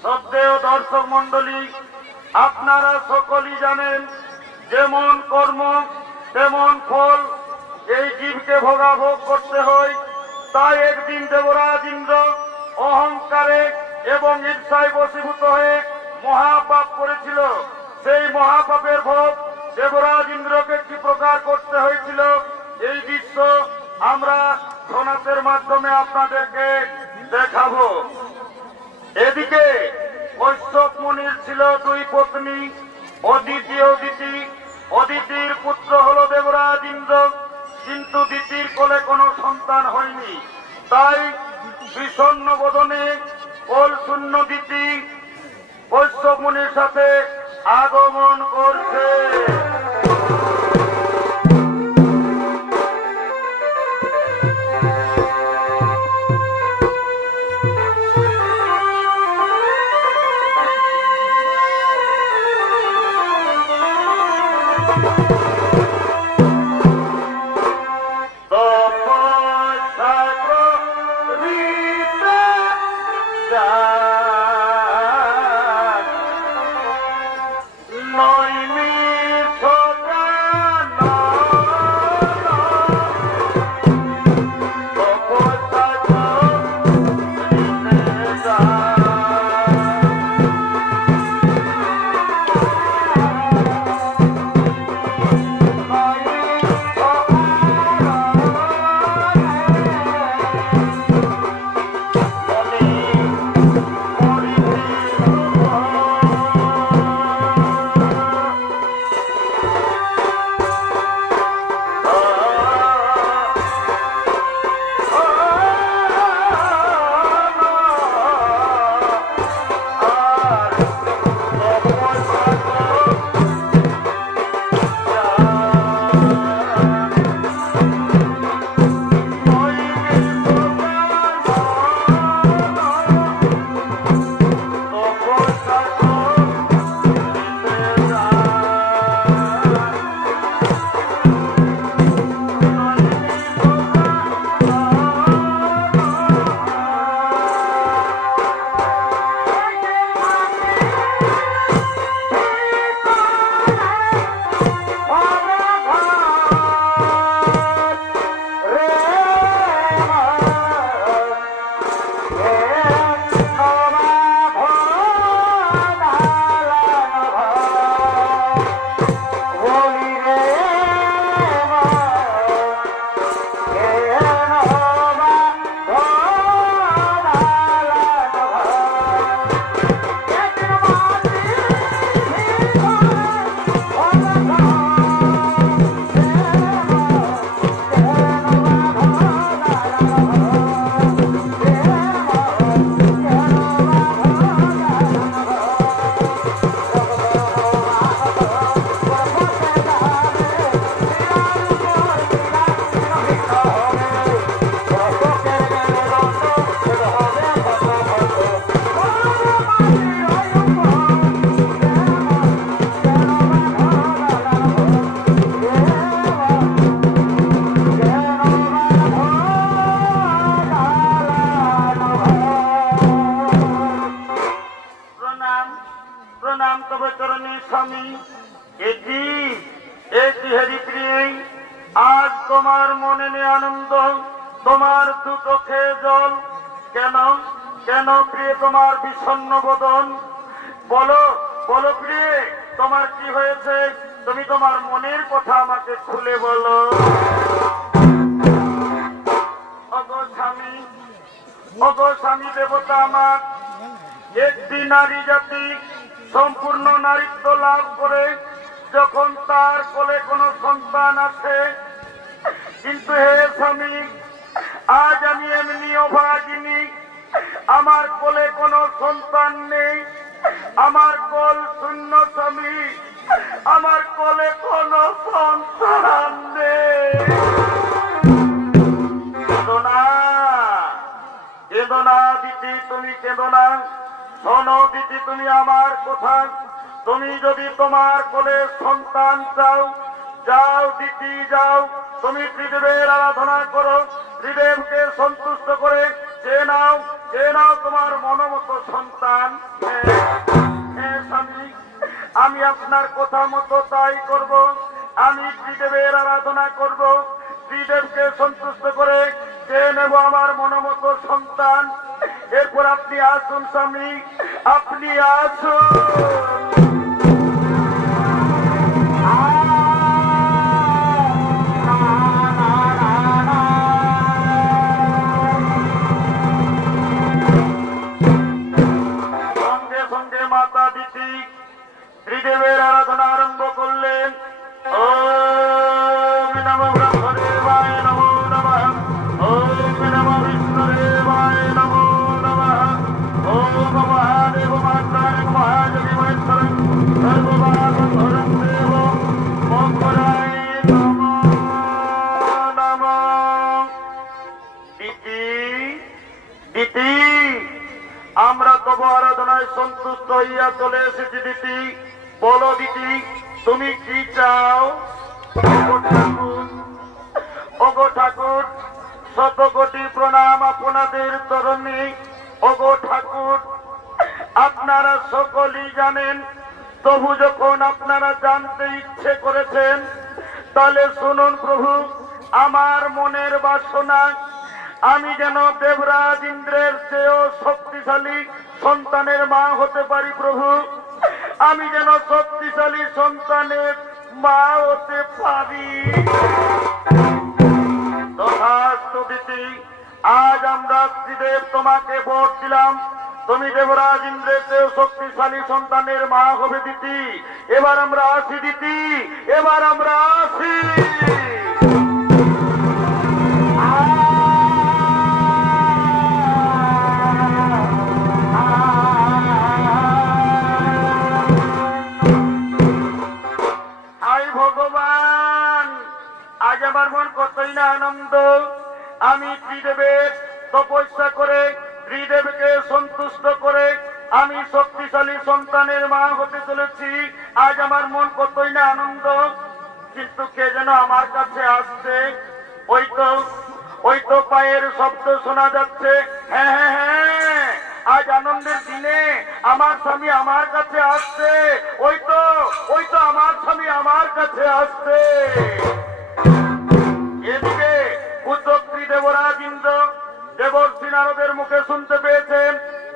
শ্রদ্ধেয় দর্শক মন্ডলী, আপনারা সকলেই জানেন যেমন কর্ম তেমন ফল, এই জীবকে ভোগাভোগ করতে হয়। তাই একদিন দেবরাজ ইন্দ্র অহংকারে এবং ঈর্ষায় বশীভূত হয়ে মহাপাপ করেছিল। সেই মহাপাপের ভোগ দেবরাজ ইন্দ্রকে কি প্রকার করতে হয়েছিল এই দৃশ্য আমরা সোনাতের মাধ্যমে আপনাদেরকে দেখাবো। এদিকে কশ্যপ মুনির ছিল দুই পত্নী, অদিতি ও দিতি। অদিতির পুত্র হলো দেবরাজ ইন্দ্র, কিন্তু দিতির কোলে কোনো সন্তান হয়নি। তাই বিষণ্ণ বদনে কোল শূন্য দিতি কশ্যপ মুনির সাথে আগমন করছে। আজ তোমার মনে নেই আনন্দ, তোমার দু চোখে জল, কেন কেন প্রিয় তোমার বিষণ্ণ বদন? বলো বলো প্রিয়ে, তোমার কি হয়েছে? তুমি তোমার মনের কথা আমাকে খুলে বলো। ওগো স্বামী, ওগো স্বামী দেবতা আমার, একটি নারী জাতি সম্পূর্ণ নারীত্ব লাভ করে যখন তার কোলে কোনো সন্তান আছে, কিন্তু হে স্বামী, আজ আমি এমনি অভাগিনী, আমার কোলে কোনো সন্তান নেই, আমার কোল শূন্য স্বামী, আমার কোলে কোনো সন্তান নেই। কেঁদো না, কেঁদো না দিদি, তুমি কেঁদো না। শোনো দিদি, তুমি আমার কথা, তুমি যদি তোমার কোলে সন্তান চাও, যাও দিদি যাও, তুমি ত্রিদেবের আরাধনা করো, ত্রিদেবকে সন্তুষ্ট করে যে নাও চেয়ে নাও তোমার মনোমতো সন্তান। হ্যাঁ স্বামী, আমি আপনার কথা মতো তাই করব। আমি ত্রিদেবের আরাধনা করব, ত্রিদেবকে সন্তুষ্ট করে চেয়ে নেব আমার মনোমতো সন্তান। এরপর আপনি আসুন স্বামী, আপনি আসুন। সঙ্গে সঙ্গে মাতা দিতি ত্রিদেবের আরাধনা আরম্ভ করলেন। ওম নমো ব্রহ্মদেবায় নমো নমঃ, ওম নমো বিষ্ণুদেবায় নমো নমঃ, ওম মহাদেব মাত্রায় মহাযোগী মহেশ্বরং সর্বভাগধরং দেব মঙ্গলায় নমো নমঃ। দিতি দিতি, আমরা তব আরাধনায় সন্তুষ্ট হইয়া চলে এসেছি দিতি। বলো দিতি, তুমি কি চাও? ওগো ঠাকুর, শত কোটি প্রণাম আপনাদের চরণে। ওগো ঠাকুর, আপনারা সকলেই জানেন, তবু যখন আপনারা জানতে ইচ্ছে করেছেন, তাহলে শুনুন প্রভু, আমার মনের বাসনা আমি যেন দেবরাজ ইন্দ্রের চেয়েও শক্তিশালী সন্তানের মা হতে পারি প্রভু। আমি যেন শক্তিশালী সন্তানের মা হতে পারি। তথাস্তু দিতি, আজ আমরা ত্রিদেব তোমাকে বর দিলাম, তুমি দেবরাজ ইন্দ্রের চেয়েও শক্তিশালী সন্তানের মা হবে দিতি। এবার আমরা আসি দিতি, এবার আমরা আসি। ভগবান, আজ আমার মন কতই না আনন্দ। আমি ত্রিদেবের তপস্যা করে, ত্রিদেবকে সন্তুষ্ট করে আমি শক্তিশালী সন্তানের মা হতে চলেছি। আজ আমার মন কতই না আনন্দ। কিন্তু কে যেন আমার কাছে আসছে, ওই তো পায়ের শব্দ শোনা যাচ্ছে। হ্যাঁ হ্যাঁ হ্যাঁ, আজ আনন্দের দিনে আমার স্বামী আমার কাছে আসছে। ওই তো আমার স্বামী আমার কাছে আসছে। এদিকে উদ্যোক্তি দেবরাজ ইন্দ্র দেবর্ষি নারদের মুখে শুনতে পেয়েছেন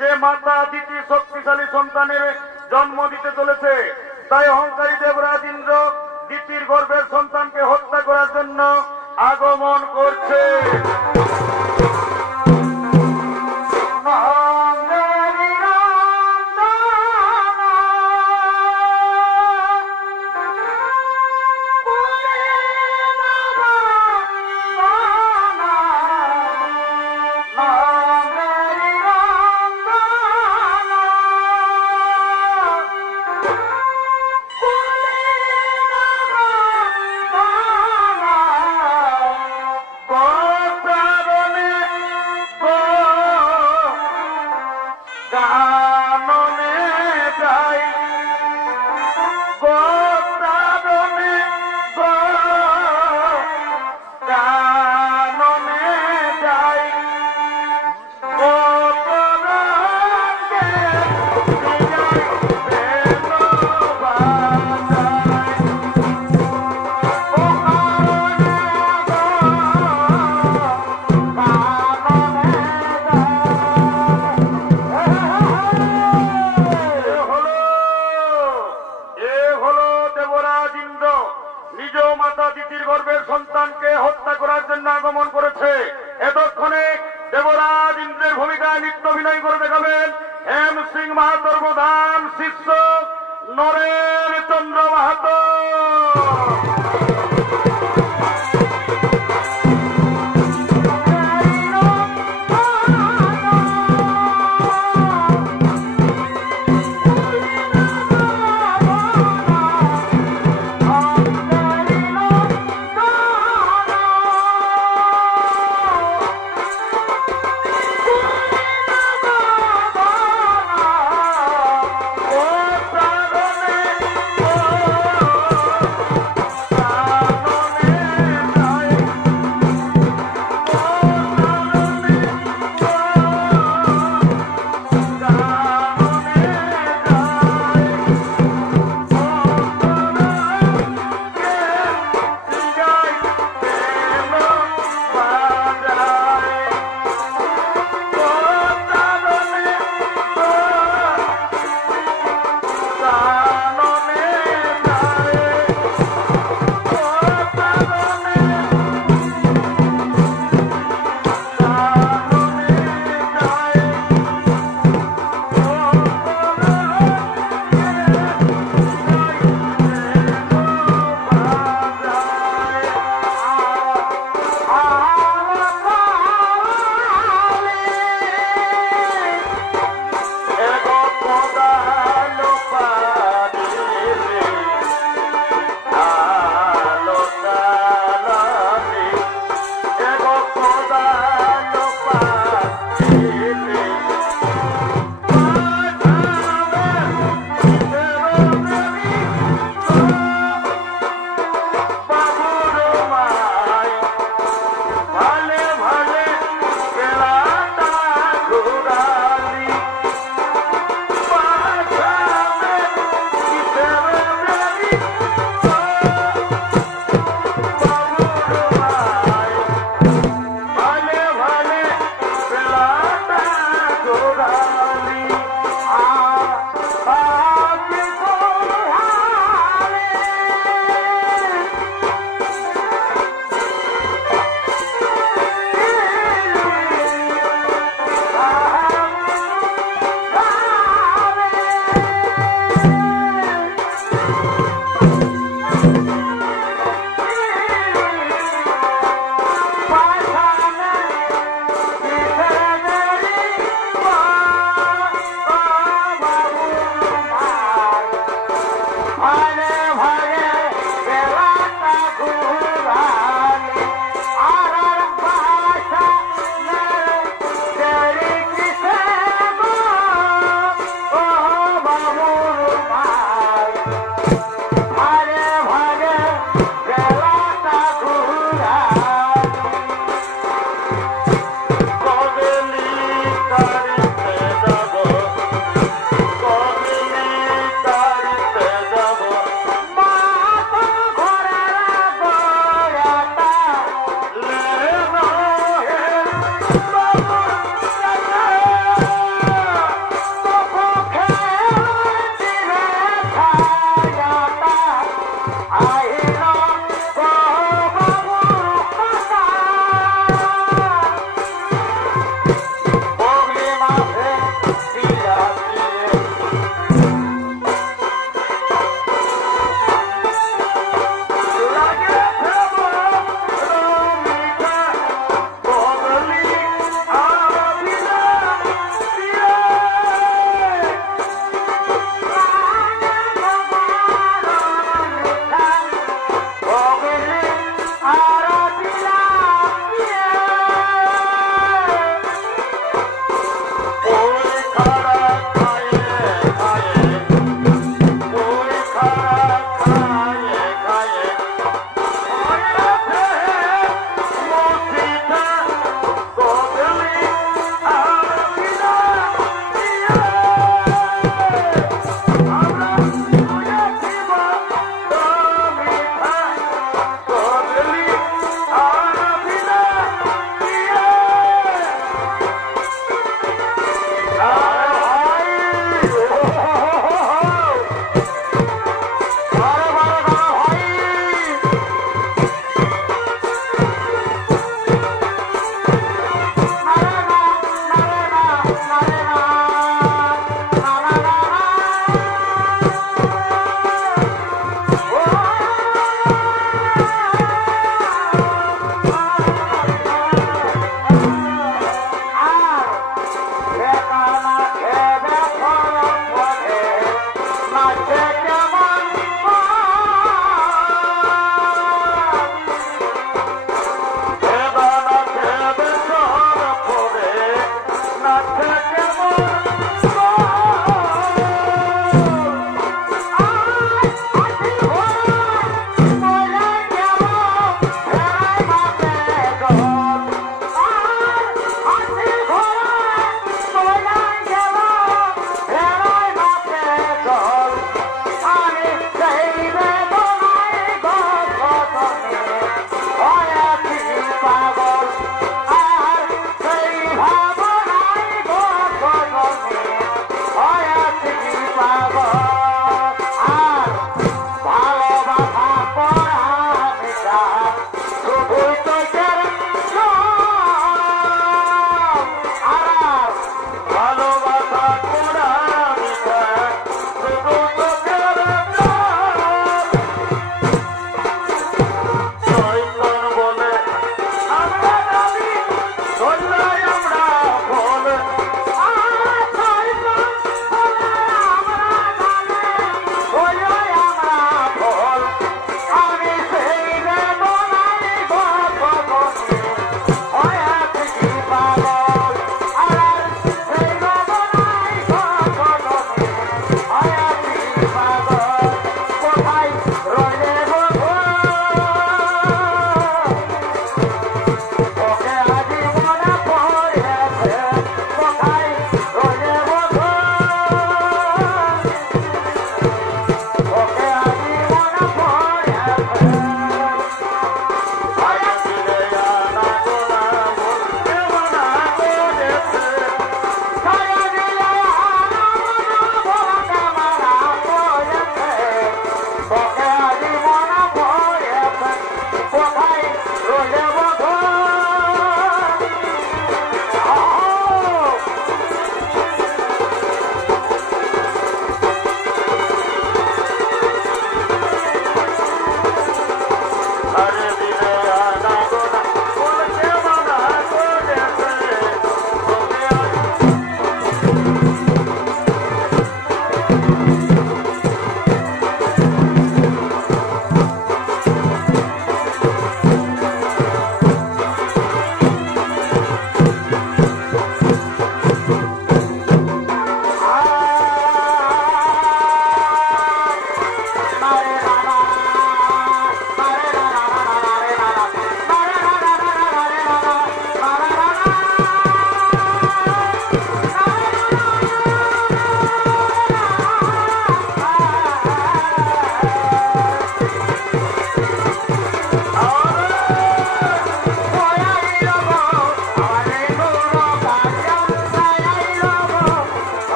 যে মাতা দিতি শক্তিশালী সন্তানের জন্ম দিতে চলেছে। তাই অহংকারী দেবরাজ ইন্দ্র দিতির গর্ভের সন্তানকে হত্যা করার জন্য আগমন করছে।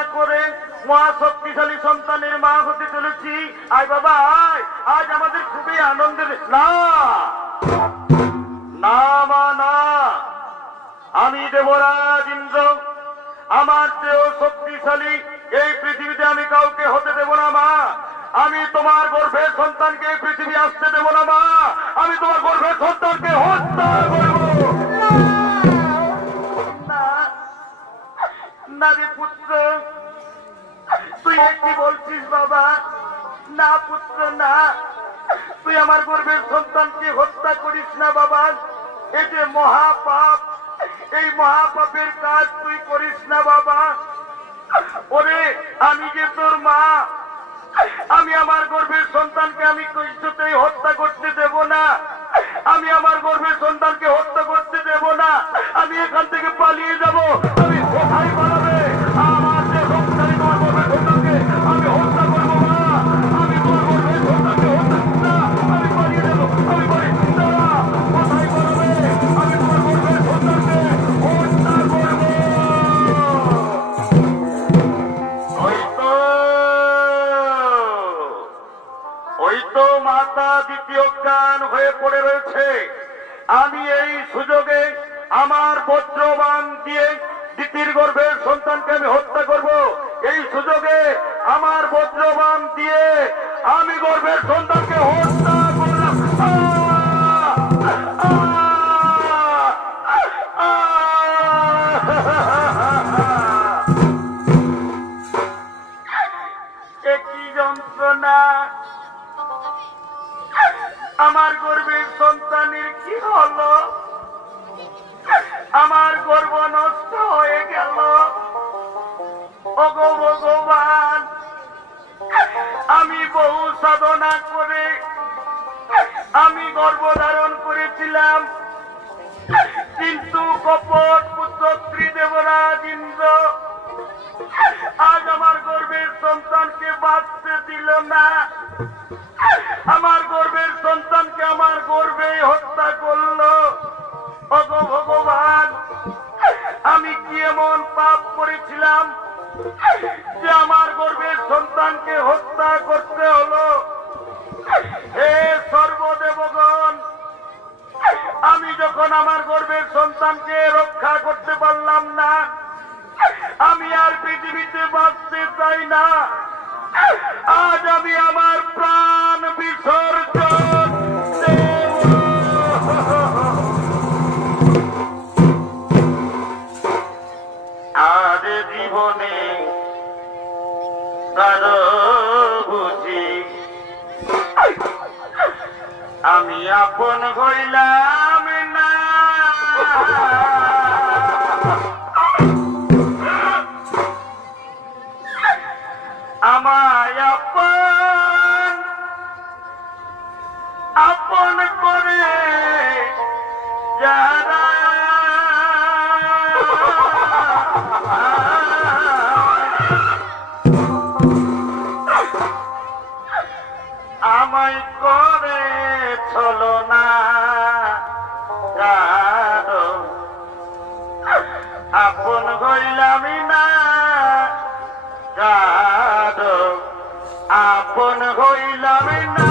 সাধনা করে মহাশক্তিশালী সন্তানের মা হতে চলেছি। আয় বাবা আয়, আজ আমাদের খুবই আনন্দের। না না মা না, আমি দেবরাজ ইন্দ্র, আমার চেয়েও শক্তিশালী এই পৃথিবীতে আমি কাউকে হতে দেব না মা। আমি তোমার গর্ভের সন্তানকে এই পৃথিবী আসতে দেব না মা। আমি তোমার গর্ভের সন্তানকে হত্যা করব না রে পুত্র। তুই কি বলছিস বাবা? না পুত্র না, তুই আমার গর্ভের সন্তানকে হত্যা করিস না বাবা। এই যে মহাপাপ, এই মহাপাপের কাজ তুই করিস না বাবা। ওরে আমি যে তোর মা, আমি আমার গর্ভের সন্তানকে আমি কিছুতেই হত্যা করতে দেব না। আমি আমার গর্ভের সন্তানকে হত্যা করতে দেব না। আমি এখান থেকে পালিয়ে যাব। আমি কোথায় পালাবে? আমার যে সন্তান, তোমার গর্ভের সন্তানকে আমি হত্যা করবো না। আমি তোমার গর্ভের সন্তানকে হত্যা না, আমি পালিয়ে যাব। আমি বলি না, কোথায় পালাবে? আমি তোমার গর্ভের সন্তানকে হত্যা করবো। ওই তো মাতা দ্বিতীয় জ্ঞান হয়ে পড়ে রয়েছে। আমি এই সুযোগে আমার বজ্রবাণ দিয়ে দ্বিতীয় গর্ভের সন্তানকে আমি হত্যা করব। এই সুযোগে আমার বজ্রবাণ দিয়ে আমি গর্ভের সন্তানকে হত্যা করলাম। কি যন্ত্রণা! আমার গর্ভের সন্তানের কি হলো? আমার গর্ভ নষ্ট হয়ে গেল। ওগো ভগবান, আমি বহু সাধনা করে আমি গর্ভ ধারণ করেছিলাম, কিন্তু কপট পুত্রী দেবরাজ ইন্দ্র আজ আমার গর্ভের সন্তানকে বাঁচতে দিল না। আমার গর্ভের সন্তানকে আমার গর্ভে হত্যা করলো। ওগো ভগবান, আমি কি এমন পাপ করেছিলাম যে আমার গর্ভের সন্তানকে হত্যা করতে হলো? হে সর্বদেবগণ, আমি যখন আমার গর্ভের সন্তানকে রক্ষা করতে পারলাম না, আমি আর পৃথিবীতে বাঁচতে চাই না। আজ আমি আমার প্রাণ বিসর্জন দেব। আজ জীবনে কারো বুঝি আমি আপন হইলাম না। আমায় আপন আপন করে যারা আমায় করে চলো না কারো আপন হইলাম না। কারো আপন হইলাম না।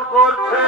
কেমন করছে।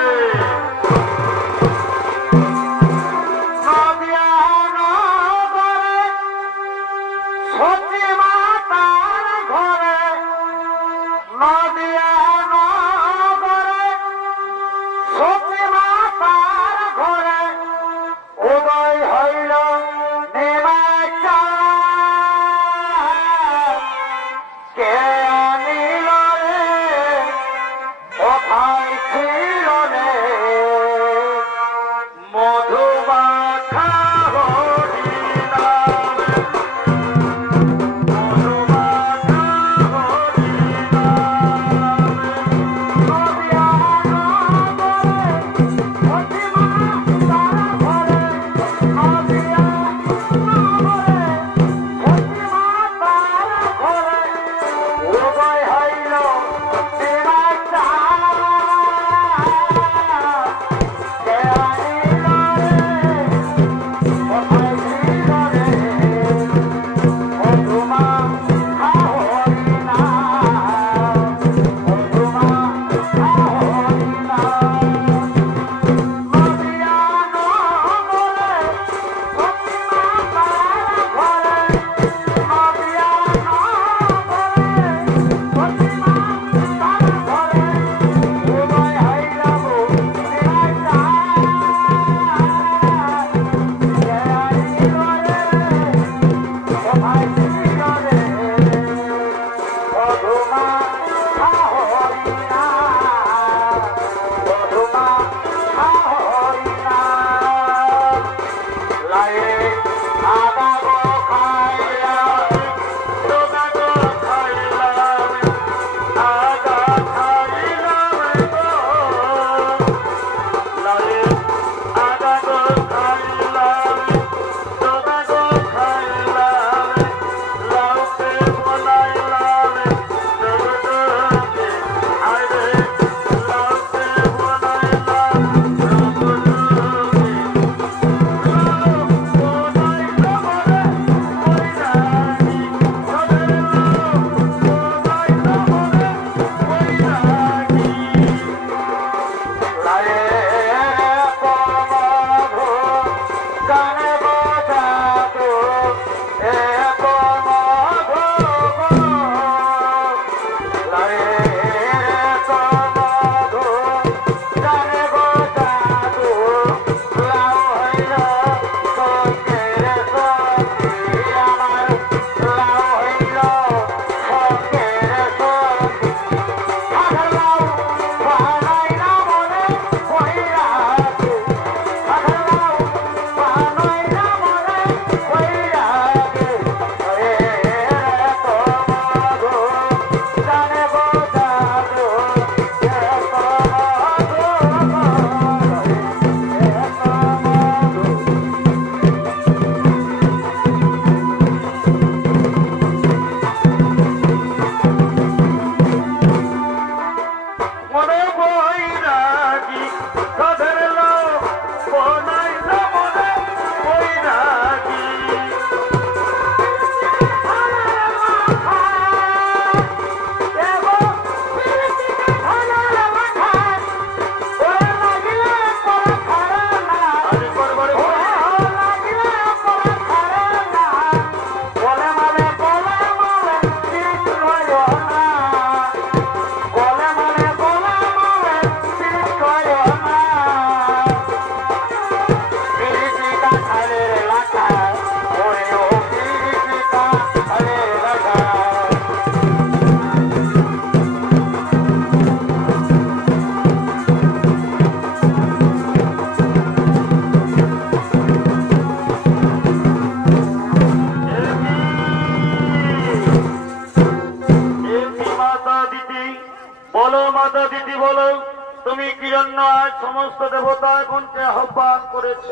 তুমি কি জন্য আজ সমস্ত দেবতাগণকে আহ্বান করেছ?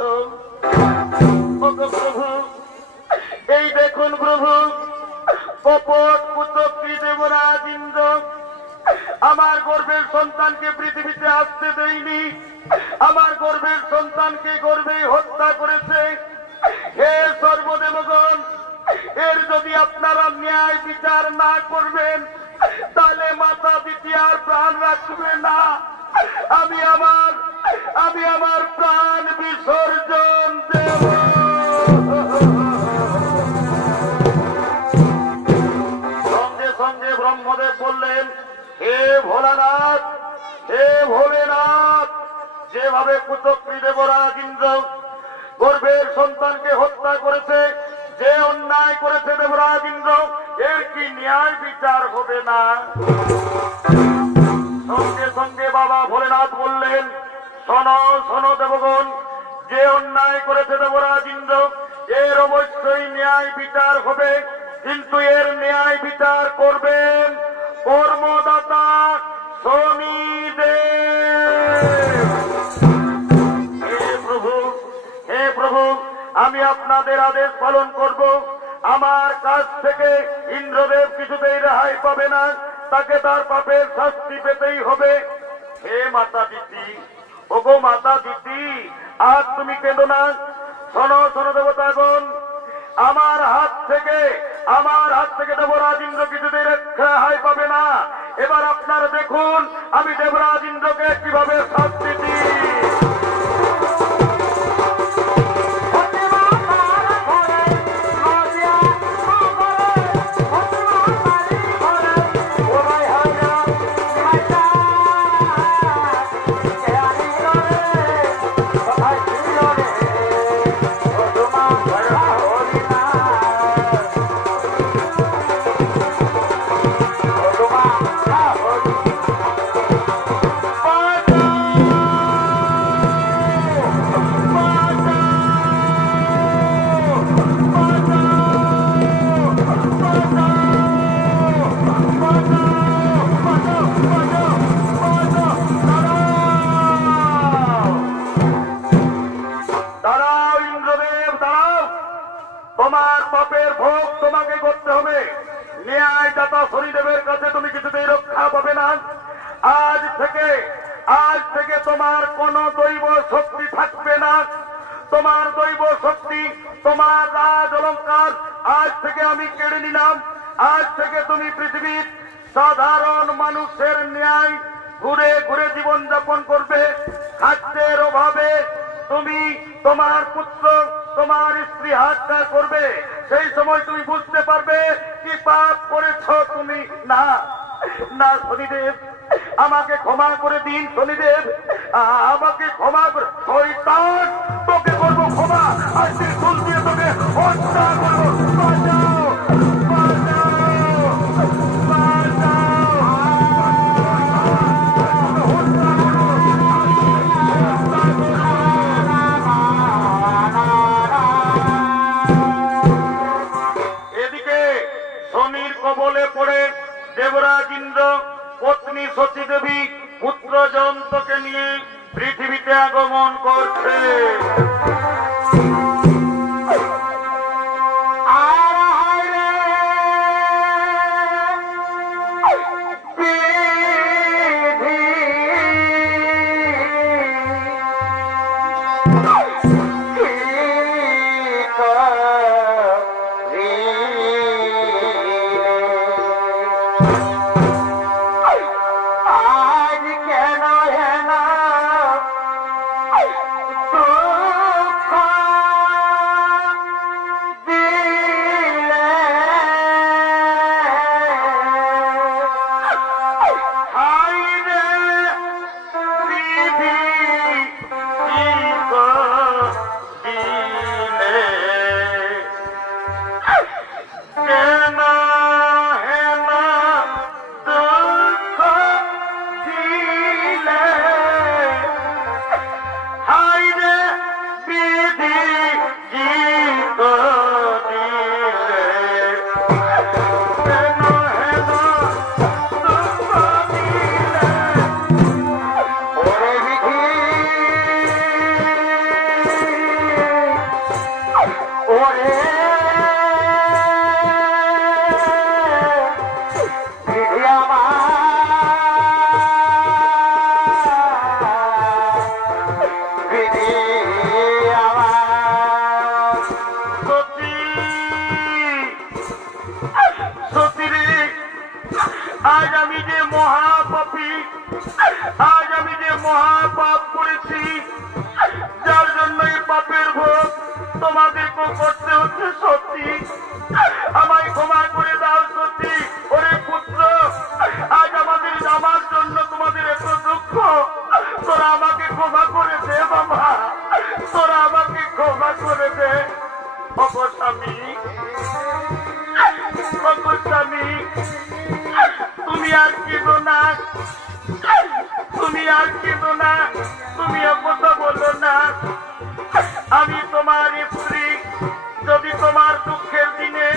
প্রভু, এই দেখুন প্রভু, কপট কুচক্রী দেবরাজ ইন্দ্র আমার গর্ভের সন্তানকে পৃথিবীতে আসতে দেয়নি, আমার গর্ভের সন্তানকে গর্ভেই হত্যা করেছে। হে সর্বদেবগণ, এর যদি আপনারা ন্যায় বিচার না করবেন তাহলে মাতা দিতি আর প্রাণ রাখবে না। আমি আমার প্রাণ বিসর্জন দেব। সঙ্গে সঙ্গে ব্রহ্মদেব বললেন, হে ভোলানাথ, হে ভোলেনাথ, যেভাবে কুচক্রী দেবরাজ ইন্দ্র গর্ভের সন্তানকে হত্যা করেছে, যে অন্যায় করেছে দেবরাজ ইন্দ্র, এর কি ন্যায় বিচার হবে না? সঙ্গে সঙ্গে বাবা ভোলেনাথ বললেন, শোনো শোনো দেবগণ, যে অন্যায় করেছে দেবরাজ ইন্দ্র, এর অবশ্যই ন্যায় বিচার হবে, কিন্তু এর ন্যায় বিচার করবেন কর্মদাতা শনিদেব। হে প্রভু, আমি আপনাদের আদেশ পালন করব। আমার কাছ থেকে ইন্দ্রদেব কিছুতেই রেহাই পাবে না, তাকে তার পাপের শাস্তি পেতেই হবে। হে মাতা দিতি, ওগো মাতা দিতি, আজ তুমি কেঁদো না। শোনো শোনো দেবতাগণ, আমার হাত থেকে দেবরাজ ইন্দ্র কিছুতেই রেহাই পাবে না। এবার আপনারা দেখুন আমি দেবরাজ ইন্দ্রকে কিভাবে শাস্তি দিই। তোমার পাপের ভোগ তোমাকে করতে হবে। ন্যায়দাতা শনিদেবের কাছে তুমি কিছুতেই রক্ষা পাবে না। আজ থেকে তোমার কোন দৈব শক্তি থাকবে না। তোমার দৈব শক্তি, তোমার রাজ অলঙ্কার আজ থেকে আমি কেড়ে নিলাম। আজ থেকে তুমি পৃথিবীর সাধারণ মানুষের ন্যায় ঘুরে ঘুরে জীবন যাপন করবে। খাদ্যের অভাবে তুমি তোমার পুত্র, তোমার স্ত্রী হাহাকার করবে। সেই সময় তুমি বুঝতে পারবে কি পাপ করেছ তুমি। না না শনিদেব, আমাকে ক্ষমা করে দিন। শনিদেব, আমাকে ক্ষমা করে। শয়তান, তোকে করবো ক্ষমা, আজ ত্রিশূল দিয়ে তোকে হত্যা করবো। বাঁচাও, বাঁচাও, বাঁচাও। কবলে পড়ে দেবরাজ ইন্দ্র পত্নী সতী দেবী পুত্র জয়ন্তকে নিয়ে পৃথিবীতে আগমন করছে। দুঃখ আজ আমি যে মহা পাপ করেছি, যার জন্য এই পাপের ভোগ তোমাদেরকে করতে হচ্ছে সত্যি, আমায় ক্ষমা করে দাও সত্যি। ওরে পুত্র, আজ আমাদের আমার জন্য তোমাদের এত দুঃখ, তোরা আমাকে ক্ষমা করে দে বাবা, তোরা আমাকে ক্ষমা করে দে। অবস্বামী, অবস্বামী, তুমি আর কেঁদো না, তুমি আর কেঁদো না, তুমি কথা বলো না। আমি তোমার স্ত্রী, যদি তোমার দুঃখের দিনে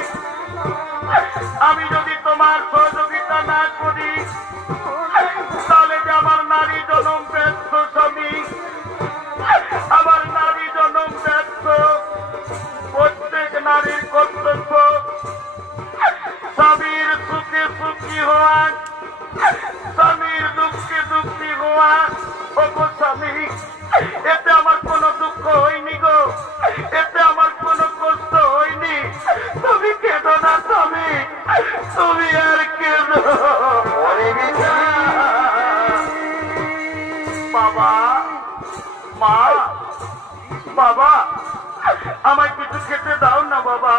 আমি যদি তোমার সহযোগিতা না করি, তাহলে যে আমার নারী জনম ব্যর্থ স্বামী, আমার নারী জনম ব্যর্থ। প্রত্যেক নারীর কর্তব্য স্বামীর সুখে সুখী হওয়া, স্বামীর দুঃখে দুঃখী হওয়া। ওগো স্বামী, এতে আমার কোনো দুঃখ হয়নি গো, এতে আমার কোনো কষ্ট হয়নি। তুমি কেঁদো না স্বামী, তুমি আর কেঁদো। বাবা, মা, বাবা, আমায় কিছু খেতে দাও না বাবা।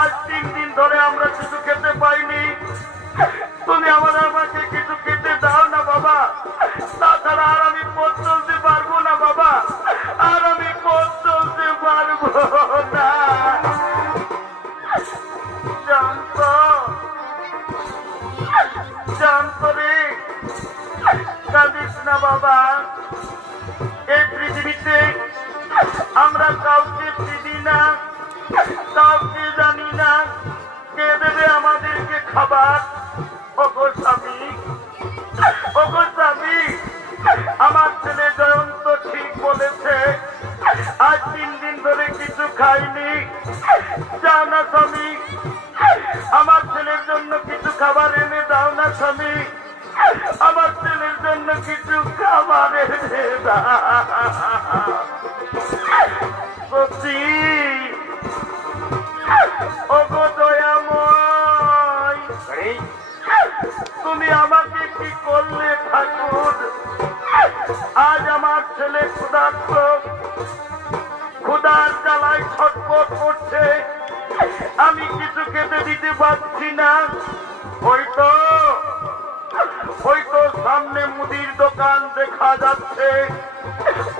আজ 3 দিন ধরে আমরা কিছু খেতে পাইনি, তুমি আমাকে কিছু খেতে দাও না বাবা। তাছাড়া আর আমি পথ চলতে পারবো না বাবা, আর আমি পথ চলতে পারবো না। জানতো, জানতো রে, কাঁদিস না বাবা। এই পৃথিবীতে আমরা কাউকে চিনি না, কাউকে জানি না, কে দেবে আমাদেরকে খাবার। ওগো স্বামী, ওগো স্বামী, আমার ছেলে জয়ন্ত ঠিক বলেছে, আজ 3 দিন ধরে কিছু খাইনি। যাও না স্বামী, আমার ছেলের জন্য কিছু খাবার এনে দাও না স্বামী, আমার ছেলের জন্য কিছু খাবার এনে দাও। সত্যি, ওগো দয়াময়, তুমি আমাকে কি করলে ঠাকুর? আজ আমার ছেলে ক্ষুধার্ত, ক্ষুধার জ্বালায় ছটফট করছে, আমি কিছু খেতে দিতে পারছি না। হয়তো হয়তো সামনে মুদির দোকান দেখা যাচ্ছে।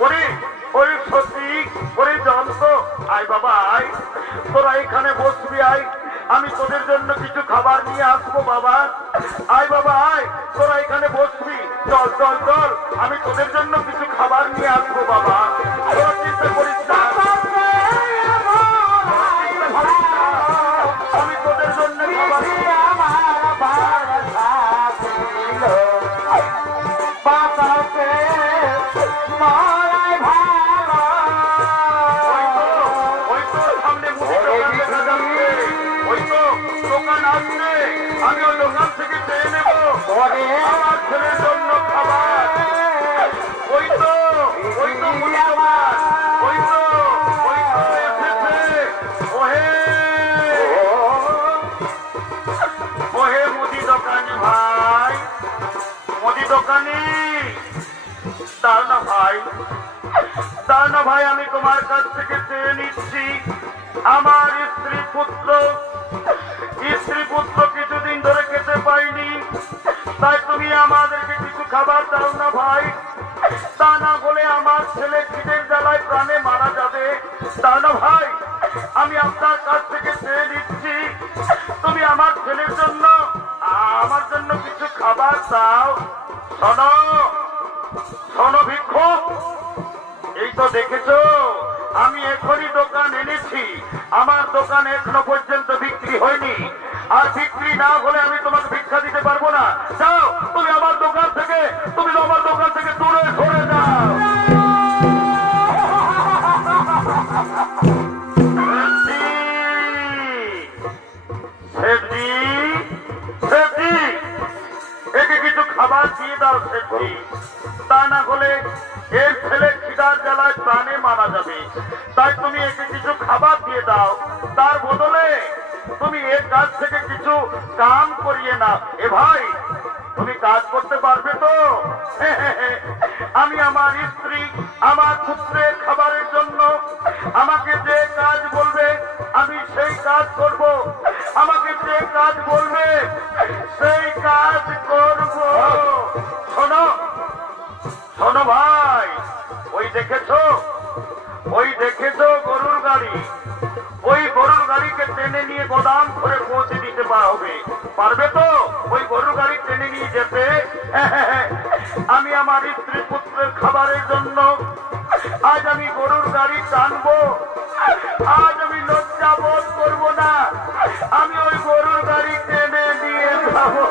ওরে ওরে সত্যি, ওরে জন্ত, আয় বাবা আয়, তোরা এখানে বসবি, আয়, আমি তোদের জন্য কিছু খাবার নিয়ে আসবো বাবা। আয় বাবা আয়, তোরা এখানে বসবি, চল চল চল, আমি তোদের জন্য কিছু খাবার নিয়ে আসবো বাবা। তোরা চিন্তা করিস না, আমি তোদের জন্য খাবার আমি ওই দোকান থেকে পেয়ে নেবো আমার ছেলের জন্য খাবার। ওই তো ওই তো ওই তো ওই তো এসেছে। ওহে ওহে মুদি দোকানি ভাই, মুদি দোকানি, দাও না ভাই, দাও না ভাই, আমি তোমার কাছ থেকে চেয়ে নিচ্ছি। আমার স্ত্রী পুত্র কিছুদিন ধরে খেতে পাইনি, তাই তুমি আমাদেরকে কিছু খাবার দাও না ভাই, তা না হলে আমার ছেলে খিদের জ্বালায় প্রাণে মারা যাবে। দাও না ভাই, আমি আপনার কাছ থেকে চেয়ে নিচ্ছি, তুমি আমার ছেলের জন্য আমার জন্য কিছু খাবার দাও। শোনো শোনো ভিক্ষুক, এই তো দেখেছো আমি এখনই দোকান এনেছি, আমার দোকান এখনো পর্যন্ত বিক্রি হয়নি, আর বিক্রি না হলে আমি তোমাকে ভিক্ষা দিতে পারবো না। যাও তুমি আমার দোকান থেকে, তুমি আমার দোকান থেকে দূরে সরে যাও। একে কিছু খাবার দিয়ে দাও সেটি, তা না হলে এর ছেলে খিদার জ্বালায় প্রাণে মারা যাবে। তাই তুমি একে কিছু খাবার দিয়ে দাও, তার বদলে তুমি এর কাছ থেকে কিছু কাম করিয়ে না। এ ভাই, তুমি তুমি কাজ করতে পারবে তো? আমি আমার স্ত্রী আমার পুত্রের খাবারের জন্য আমাকে যে কাজ বলবে আমি সেই কাজ করব, আমাকে যে কাজ বলবে সেই কাজ করব। শোনো শোনো ভাই, ওই দেখেছো গরুর গাড়ি, ওই গরুর গাড়িকে টেনে নিয়ে গোদাম করে পৌঁছে দিতে পারবে তো? ওই গরুর গাড়ি টেনে নিয়ে যেতে? আমি আমার স্ত্রী পুত্রের খাবারের জন্য আজ আমি গরুর গাড়ি টানবো, আজ আমি লজ্জা বোধ করবো না, আমি ওই গরুর গাড়ি টেনে নিয়ে যাবো।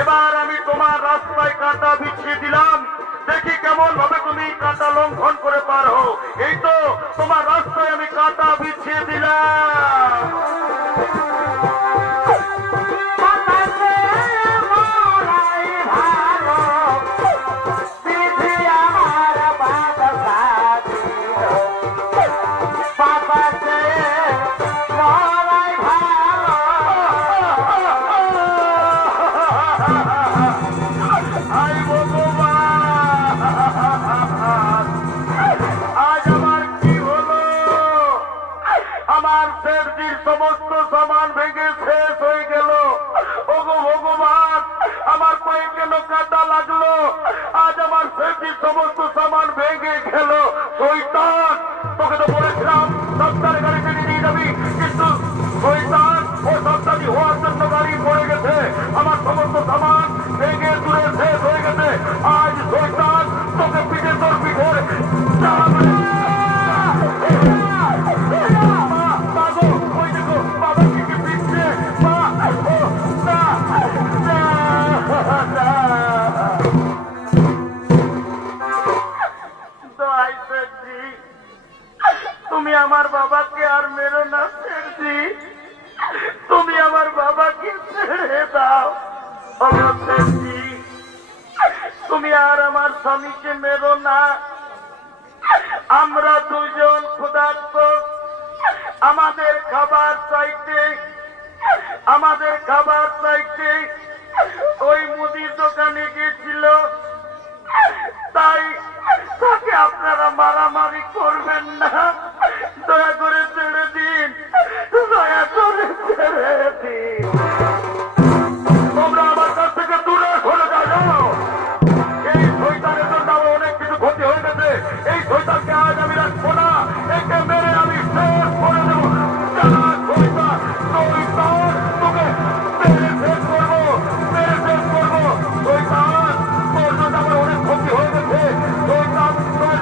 এবার আমি তোমার রাস্তায় কাঁটা বিছিয়ে দিলাম, দেখি কেমন ভাবে তুমি কাঁটা লঙ্ঘন করে পারো। এই তো তোমার রাস্তায় আমি কাঁটা বিছিয়ে দিলাম। সমস্ত সামান ভেঙে শেষ হয়ে গেল। ওগো ভগবান, আমার পায়ে কেন কাঁটা লাগলো? আজ আমার সেফটির সমস্ত সামান ভেঙে গেল। শয়তান, তোকে তো বলেছিলাম সপ্তাহের গাড়ি টেনে নিয়ে যাবি, কিন্তু শয়তান ও সপ্তাহি হওয়ার জন্য গাড়ি পড়ে গেছে। আমার সমস্ত সামান ভেঙে দূরে শেষ হয়ে গেছে। আজ শয়তান তোকে পিঠে তোর পিঠে তুমি আমার বাবাকে আর মেরো না শেঠজি, তুমি আমার বাবাকে ছেড়ে দাও। শেঠজি, তুমি আর আমার স্বামীকে মেরো না। আমরা দুজন ক্ষুধার্ত, আমাদের খাবার চাইতে ওই মুদির দোকানে গেছিল, তাই তাকে আপনারা মারামারি করবেন না। দয়া করে ছেড়ে দিন, দয়া করে ছেড়ে দিন। তোমরা আমার কাছ থেকে দূরে সরে যাও। এই শয়তানের জন্য আমার অনেক কিছু ক্ষতি হয়ে গেছে। এই শয়তানকে আজ আমি রাখবো না, একে মেরে আমি শেষ করে দেবো। তোকে মেরে শেষ করবো, মেরে শেষ করবো। শয়তান, তোর জন্য আমার অনেক ক্ষতি হয়ে গেছে। শয়তান, তোর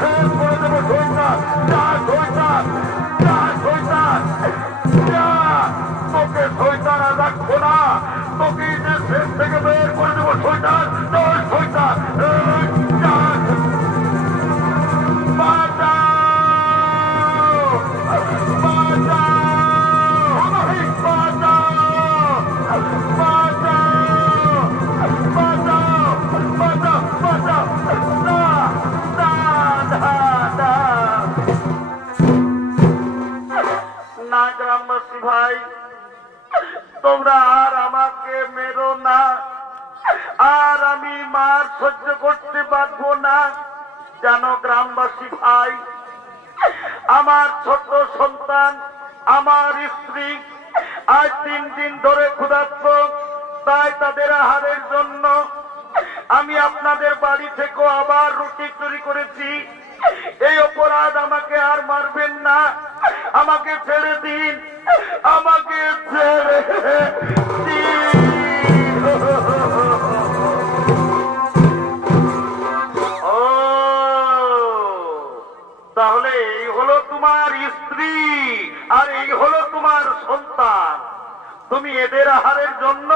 শেষ করে দেবো। শয়তান, যা শয়তান, যা শয়তান, যা। তোকে শয়তান আর রাখবো না, তোকে যে শেষ থেকে বের করে দেবো। শয়তান, তোর শয়তান, যা। না গ্রামবাসী ভাই, তোমরা আর আমাকে মেরো না, আর আমি মার সহ্য করতে পারবো না। জানো গ্রামবাসী ভাই, আমার ছোট সন্তান, আমার স্ত্রী আজ 3 দিন ধরে ক্ষুধার্ত, তাই তাদের আহারের জন্য আমি আপনাদের বাড়ি থেকে আবার রুটি চুরি করেছি। এই অপরাধ আমাকে আর মারবেন না, আমাকে ছেড়ে দিন, আমাকে ছেড়ে দিন। ও তোমার স্ত্রী আর এই হলো তোমার সন্তান। তুমি এদের আহারের জন্য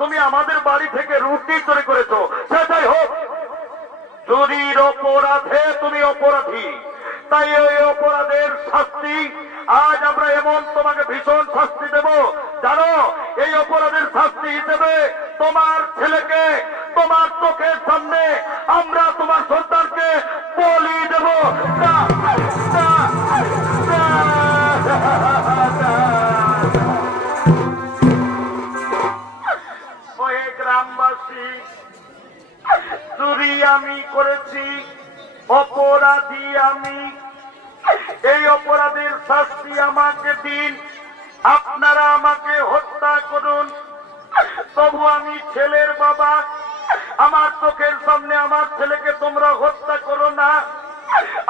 তুমি আমাদের বাড়ি থেকে রুটি চুরি করেছো, সেটাই হোক। চুরির অপরাধে তুমি অপরাধী, তাই ওই অপরাধের শাস্তি আজ আমরা এমন তোমাকে ভীষণ শাস্তি দেব। জানো, এই অপরাধের শাস্তি হিসেবে তোমার ছেলেকে তোমার চোখের সামনে আমরা তোমার সন্তানকে বলি দেব। ওই গ্রামবাসী, চুরি আমি করেছি, অপরাধী আমি, এই অপরাধের শাস্তি আমাকে দিন, আপনারা আমাকে হত্যা করুন, তবু আমি ছেলের বাবা, আমার চোখের সামনে আমার ছেলেকে তোমরা হত্যা করো না,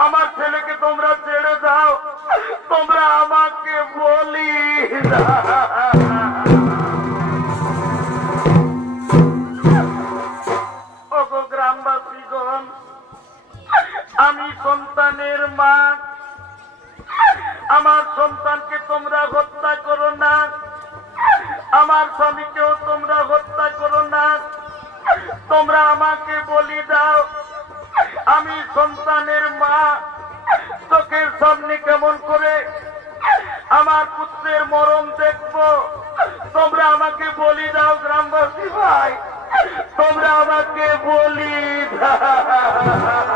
আমার ছেলেকে তোমরা ছেড়ে দাও, তোমরা আমাকে বলি ওগো গ্রামবাসীগণ, আমি সন্তানের মা, আমার সন্তানকে তোমরা হত্যা করো না, আমার স্বামীকেও তোমরা হত্যা করো না, তোমরা আমাকে বলি দাও। আমি সন্তানের মা, চোখের সামনে কেমন করে আমার পুত্রের মরণ দেখবো, তোমরা আমাকে বলি দাও। গ্রামবাসী ভাই, তোমরা আমাকে বলি দাও।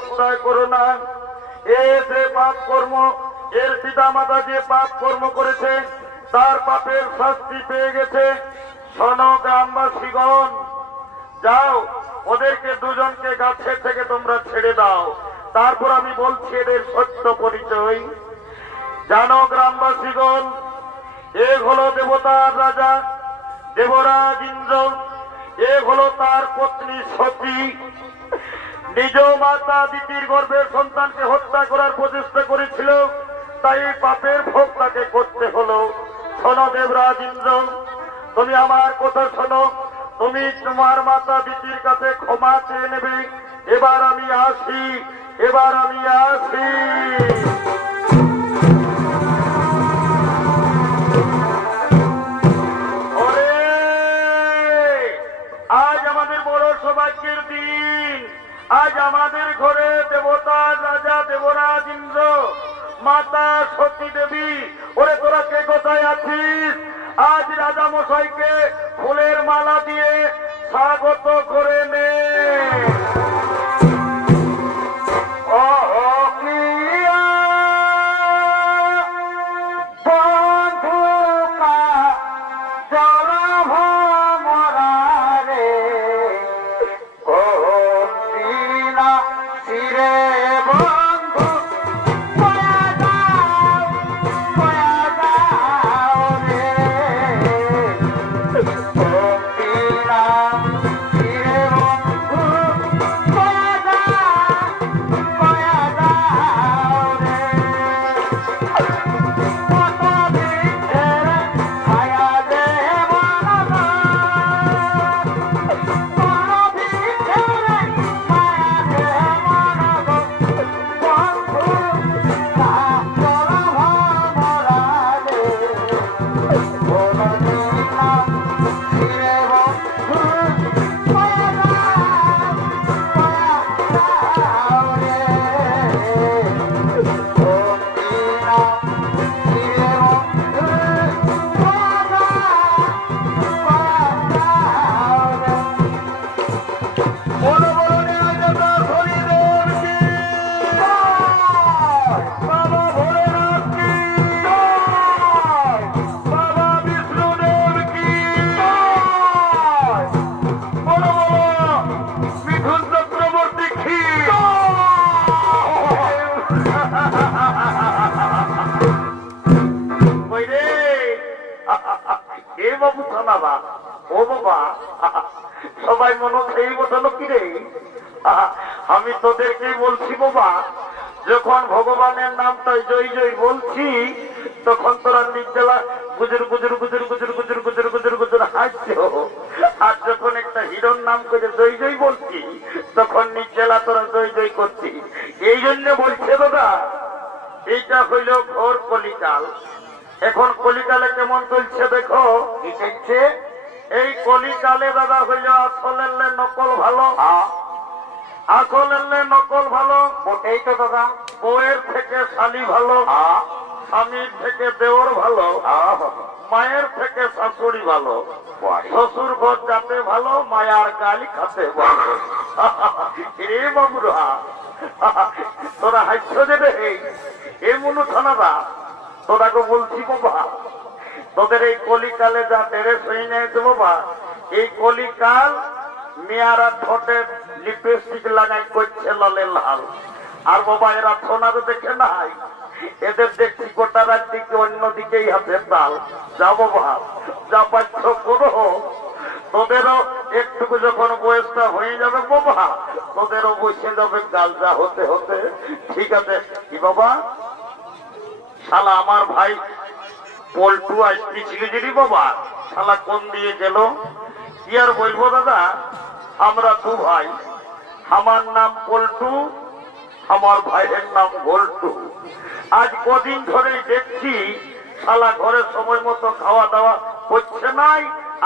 হত্যা করো না। এ যে পাপ কর্ম, এর পিতা মাতা যে পাপ কর্ম করেছে তার পাপের শাস্তি পেয়ে গেছে। শোনো গ্রামবাসীগণ, যাও ওদেরকে দুজনকে গাছের থেকে তোমরা ছেড়ে দাও। তারপর আমি বলছি এদের সত্য পরিচয়। জানো গ্রামবাসীগণ, এ হলো দেবতার রাজা দেবরাজ ইন্দ্র, এ হলো তার পত্নী সতী। নিজ মাতা দিতির গর্ভের সন্তানকে হত্যা করার প্রচেষ্টা করেছিল, তাই পাপের ভোগ তাকে করতে হলো। শোনো দেবরাজ ইন্দ্র, তুমি আমার কথা শোনো, তুমি তোমার মাতা দিতির কাছে ক্ষমা চেয়ে নেবে। এবার আমি আসি, এবার আমি আসি। আজ আমাদের বড় সৌভাগ্যের দিন। আজ আমাদের ঘরে দেবতার রাজা দেবরাজ ইন্দ্র, মাতা সতী দেবী। ওরে তোরা কে কোথায় আছিস? আজ রাজা মশাইকে ফুলের মালা দিয়ে স্বাগত করে নে। সবাই মনে সেই বোঝানো কি রে? আমি তোদেরকেই বলছি বাবা, যখন ভগবানের নামটা জয় জয় বলছি তখন তোরা নির্জলা গুজুর গুজুর গুজুর গুজুর গুজুর গুজুর গুজুর গুজুর হাসছো। আর যখন একটা হিরণ নাম করে জয় জয় বলছি তখন নির্জলা তোরা জয় জয় করছি। এই জন্য বলছে দাদা, এইটা হইল ঘোর কলিকাল। এখন কলিকালে কেমন চলছে দেখো। কি চলছে এই কলিকালে দাদা? হইল আসলের নকল ভালো, আসলের নকল ভালো। ওটাই তো দাদা। বউয়ের থেকে শালি ভালো, স্বামীর থেকে দেওর ভালো, মায়ের থেকে শাশুড়ি ভালো, শ্বশুর ঘর যাতে ভালো, মায়ার গালি খাতে ভালো। রে বাবুরা, তোরা হাস্য দেবে এ মনু থানারা, তোরাকে বলছি বাবা, তোদের এই কলিকালে যা ড্রেস হয়ে নিয়েছে বাবা, এই কলিকাল মেয়ারা ঠোঁটে লিপস্টিক লাগাই করছে লালে লাল। আর বাবা এরা সোনারও দেখে নাই, এদের দেখছি গোটা রাত দিকে অন্যদিকেই হাতে তাল। যা বাবা, যা পাচ্ছ করো। তোদেরও একটুকু যখন বয়সটা হয়ে যাবে বাবা, তোদেরও বসে যাবে গাল যা হতে হতে। ঠিক আছে কি বাবা? শালা আমার ভাই পল্টু আসতেছিল যদি বাবা, শালা কোন দিয়ে গেল কি আর বলবো দাদা। আমরা দু ভাই, আমার নাম পল্টু, আমার ভাইয়ের নাম বল্টু। আজ কদিন ধরে দেখছি শালা ঘরে সময় মতো খাওয়া দাওয়া হচ্ছে নাই,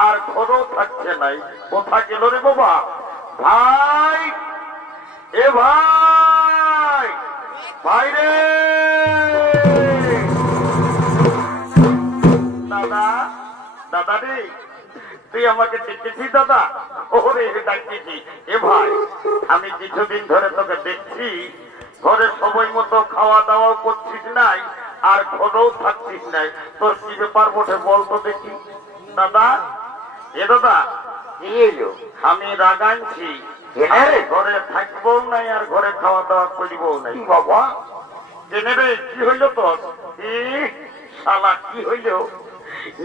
আর ঘরেও থাকছে নাই। কোথা গেল রে বাবা? ভাই, এ ভাই, ভাই রে দাদা, দাদা রে তুই আমাকে ডেকেছিস দাদা? ওরে ডাকতেছি। এ ভাই, আমি কিছুদিন ধরে তোকে দেখছি ঘরে সময় মতো খাওয়া দাওয়াও করছিস নাই, আর ঘরেও থাকছিস নাই। তোর কি ব্যাপার বটে বলতো দেখি। দাদা, এ দাদা, কি এলো? আমি রাগানছি, ঘরে থাকবো নাই আর ঘরে খাওয়া দাওয়া করবো নাই। বাবা জেনে রে, কি হইল তোর? শালা কি হইল?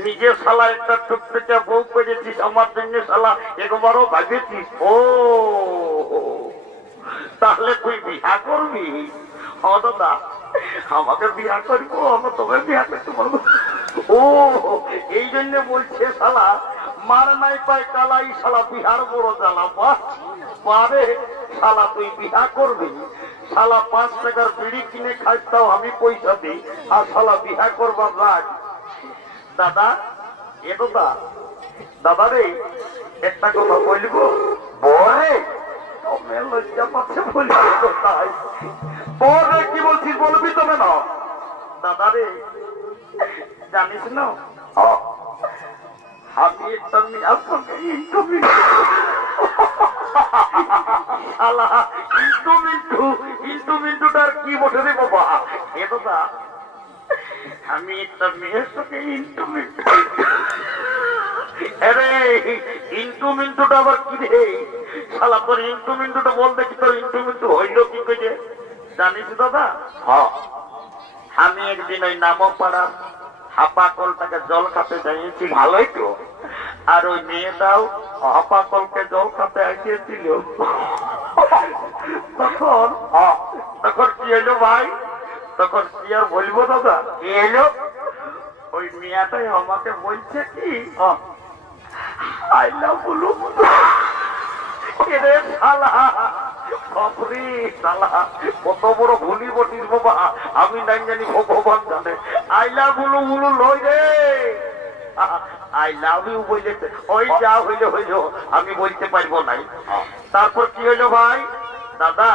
নিজে শালা একটা টুকটুকে বউ করেছিস, আমার জন্য শালা একবারও ভাবেছিস? ও তাহলে তুই বিয়া করবি? ও দাদা, আমাকে বিয়া করবো? আমার তোকে বিয়া করতে পারবো? ও এই জন্য বলছে শালা মার নাই পায় কালাই, শালা বিহার বড় জ্বালা। পারে শালা তুই বিয়া করবি? শালা 5 টাকার বিড়ি কিনে খাস, তাও আমি পয়সা দিই, আর শালা বিয়া করবার রাগ। দাদা, এ দাদা, দাদা রে, একটা কথা বলবো? বলে তুমি লজ্জা পাচ্ছে বলবি? তাই বলে কি বলছিস, বলবি তবে না? দাদা রে, জানিস না আমি একটা মেয়ের সঙ্গে ইন্টুমিন্টুটার কি বসে রে বাবা? এ দাদা, আমি একটা মেয়ের সঙ্গে ইন্টুমিন্টুটা আবার কি রে? শালা তোর ইন্টুমিন্টুটা বল দেখি, তোর ইন্টুমিন্টু হইল কি করে জানিস দাদা? আমি একদিন ওই নামপাড়া হাপা কলটাকে জল খাতে যাইয়েছি। ভালোই তো। আর ওই মেয়েটাও হাপা কলকে জল খাতে আসিয়েছিল। তখন কি হইলো ভাই? তখন কি আর বলবো দাদা? কি এলো? ওই মেয়েটাই আমাকে বলছে কি, আই লাভ বলু। কত বড় ভুলি বটিস বাবা, আমি নাই জানি, ভগবান জানে। আই লাভ বলু বলু লই রে, আই লাভ ইউ বলেছে। ওই যা হইলে হইল, আমি বলতে পারবো নাই। তারপর কি হইলো ভাই? দাদা,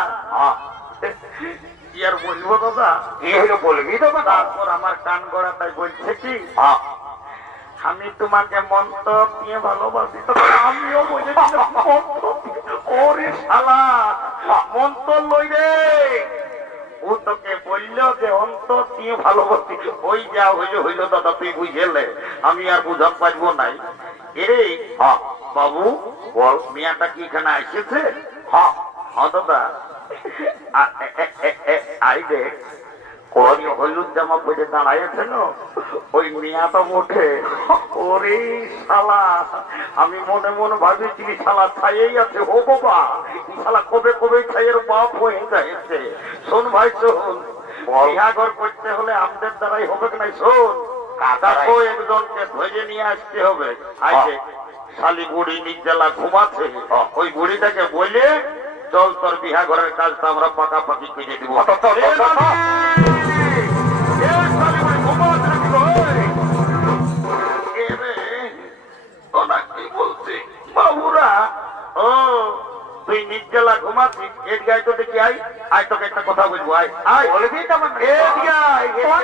কি আর বলবো দাদা? কি হলো বলবি তো? তারপর আমার কান গড়াটাই বলছে কি, আমি তোমাকে মন্ত্র দিয়ে ভালোবাসি। আমিও বলেছিলাম মন্ত্র। ওরে শালা, মন্ত্র লই রে। ও তোকে বললো যে অন্তর দিয়ে ভালোবাসি। ওই যা হইলো হইল দাদা, তুই বুঝেলে, আমি আর বুঝাতে পারবো নাই। এরে বাবু, বল, মিয়াটা কি এখানে এসেছে? হ্যাঁ দাদা, আই দেখ, হলুদ জামা পরে দাঁড়াইছে না ওই মিয়াটা মোটে। ওরে শালা, আমি মনে মনে ভাবিছি শালা ছাইয়েই আছে। ও বাবা, শালা কবে কবে ছাইয়ের বাপ হয়ে যাচ্ছে। শোন ভাই, শোন, বিহাঘর করতে হলে আমাদের দ্বারাই হবে কি নাই? শোন, কাকাকে একজনকে ধরে নিয়ে আসতে হবে। আইছে শালি বুড়ি নির্জলা ঘুমাচ্ছে, ওই বুড়িটাকে বলে চল তোর বিহা ঘরের কাজটা আমরা পাকাপাকি করে দিব। বাবুরা, ও তুই নির্জলা ঘুমাচ্ছিস? এদিকে আয় তো দেখি, আয় আয়, তোকে একটা কথা বলবো। আয় আয়, বলবি তো?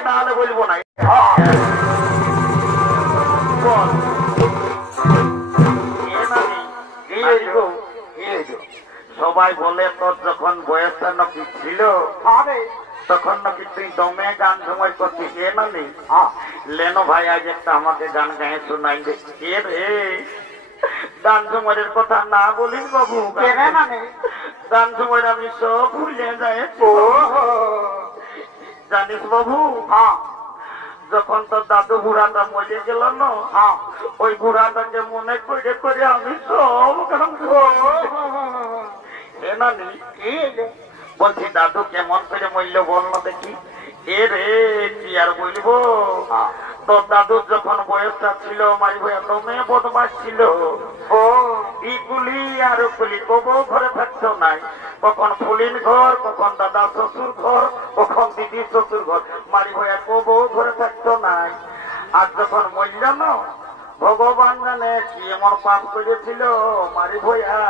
না হলে বলবো না। সবাই বলে তোর যখন বয়সটা নাকি ছিল, তখন নাকি তুই দমে গান সময় করছিস। এ নানি লেনো ভাই, আজ একটা আমাকে গান গায়ে শোনাই দে। কে রে? গান সময়ের কথা না বলিস বাবু, গান সময় আমি সব ভুলে যাই। জানিস বাবু, যখন তোর দাদু বুড়াটা মরে গেল না, ওই বুড়াটাকে মনে করে করে আমি সব গান বলছি। দাদু কেমন করে মূল্য বল না দেখি। এ রে, কি আর বলবো, তোর দাদুর যখন বয়সটা ছিল, মারি ভাইয়া দমে বদমাস ছিল। ইগুলি আর ওগুলি কবো ঘরে থাকতো নাই। কখন ফুলিন ঘর, কখন দাদা শ্বশুর ঘর, কখন দিদি শ্বশুর ঘর। মারি ভাইয়া কবো ঘরে থাকতো নাই। আর যখন মূল্য না, ভগবান জানে কি এমন পাপ করেছিল, মারি ভয়া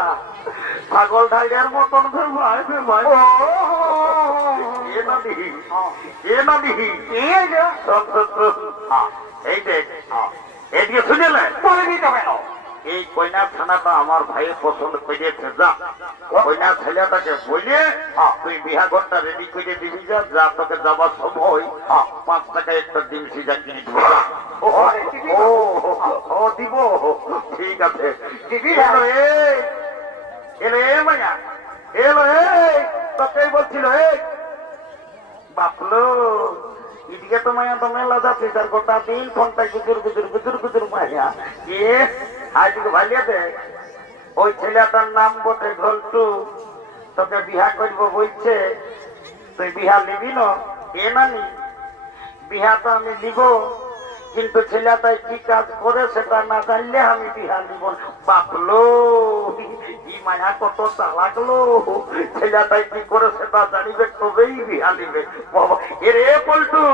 ছাগল ঢাইয়ের মতন এই দেখ, এদিকে শুনেলে এই কন্যা খানাটা আমার ভাইয়ের পছন্দ করিয়েছে, যা কন্যা ছেলেটাকে বলে তুই বিহা ঘরটা রেডি করে দিবি, যা যা তোকে যাবার সময় 5 টাকা একটা ডিম সিজা কিনে দিব। ও দিব, ঠিক আছে দিবি। এলো এ মাইয়া, এলো তোকেই বলছিল বাপলো এদিকে তো মায়া তো মেলা যাচ্ছে, তার গোটা দিন ফোনটা গুজুর গুজুর গুজুর গুজুর মায়া আজকে ভালিয়ে দে। ওই ছেলেটার নাম বটে ঘল্টু, তোকে বিহা করবো বলছে, তুই বিহা নিবি না? এ নানি বিহা তো আমি নিব, কিন্তু ছেলেটাই কি কাজ করে সেটা না জানলে আমি বিহা নিব। বাপলো ই মায়া কত চালাকলো, ছেলেটাই কি করে সেটা জানিবে তবেই বিহা নিবে। এরে পল্টু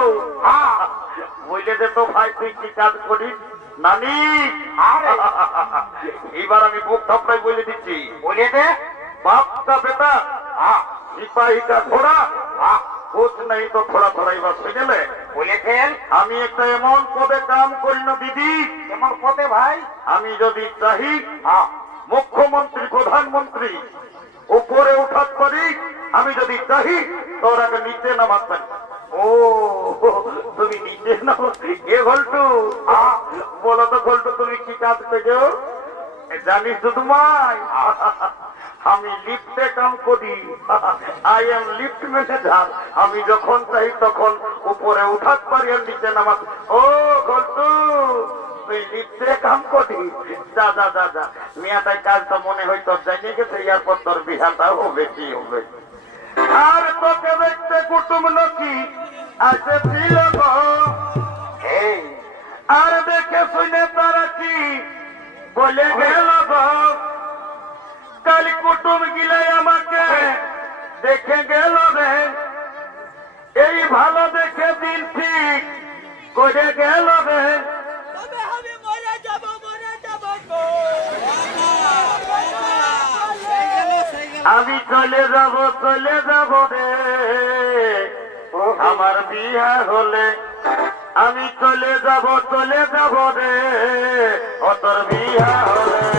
বলে দে তো ভাই তুই কি কাজ করিস? নানি এবার আমি বুক থাপড়াই বলে দিচ্ছি, বলে দে বাপটা বেটা সিপাহী কা ঘোড়া कुछ नहीं तो थोड़ा थोड़ा ही बस बुझले বলেছেন। আমি একটা এমন পদে কাম করি না দিদি। এমন পদে ভাই? আমি যদি চাহি মুখ্যমন্ত্রী প্রধানমন্ত্রী উপরে উঠাত পারি, আমি যদি চাহি তোর আগে নিচে নামাত পারি। ও তুমি নিচে নামো? এ ঘল্টু বলো তো ঘল্টু তুমি কি কাজ করছো জানিস তো? তোমায় আমি লিফটে কাম করি, আই এম লিফট ম্যানেজার। আমি যখন চাই তখন উপরে উঠাত পারি আর নিচে নামাত। ও ঘল্টু তুই লিফটে কাম করি? যা যা যা যা মেয়াটাই কাজটা মনে হয় তোর জানিয়ে গেছে, এরপর তোর বিহাটা হবে কি হবে। আর তোকে দেখতে কুটুম নাকি আসেছিল গো, আর দেখে শুনে তারা কি বলে গেল গো। কাল কুটুম গিলে আমাকে দেখে গেল রে, এই ভালো দেখে দিন ঠিক করে গেল রে। আমি চলে যাব রে, আমার বিয়া হলে আমি চলে যাব রে, ও তোর বিয়া হলে।